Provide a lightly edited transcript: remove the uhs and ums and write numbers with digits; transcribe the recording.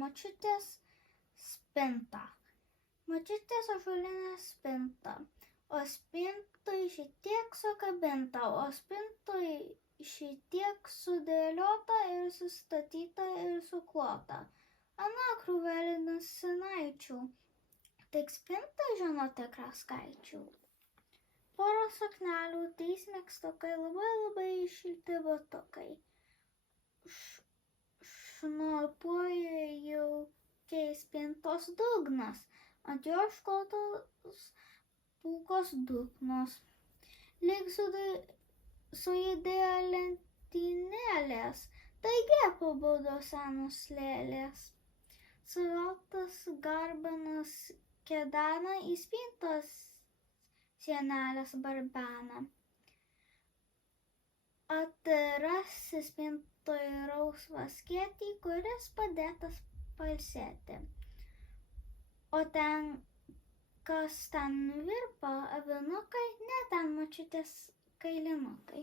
močiutės spinta. Močiutės ąžuolinė spinta, o spintoj šitiek sukabinta, o spintoj šitiek sudėliota ir sustatyta ir suklota. Ana krūvelė nosinaičių, tik spinta žino tikrą skaičių. Pora suknelių, 3 megztukai, labai šilti batukai. Šnopuoja jaukiai spintos dugnas, ant jo išklotos pūkos dugnos. Lyg sujudėjo lentynėlės, taigi pabudo senos lėlės. Suveltas garbanas kedena, į spintos sienelės barbena. Atrasi spintoj rausvą skėtį, kuris padėtas pailsėti. O ten, kas ten virpa, avinukai, ne ten močiutės kailinukai.